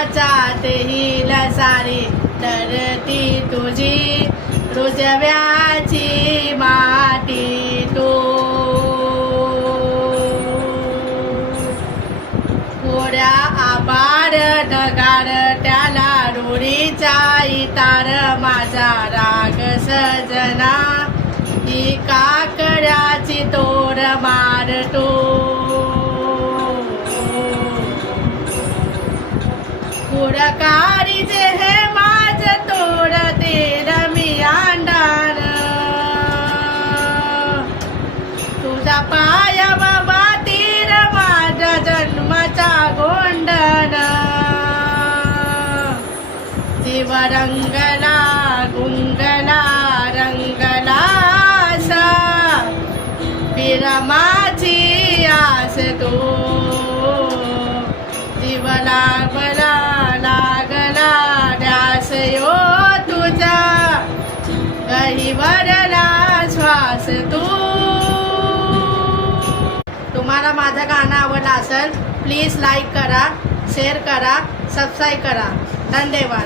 वाचात hill सारी धरती तुझी रुजव्याची माती तू कोऱ्या आभार ढगार त्याला डोळीचा इतार माझा राग सजना ही काकड्याची तोर मारतो पुरकारीचे हे माझ तोड ते रमी अंडार तुझा पाय बाबा तीर माझ्या जन्माचा गोंडन जीव रंगला गुंगला रंगला सा विरमाची आस तो जीव लागला लागला ध्यास यो तुझा गहिवरला श्वास तू. तुम्हाला माझं गाणं आवडलं असेल प्लीज लाईक करा, शेअर करा, सबस्क्राईब करा. धन्यवाद.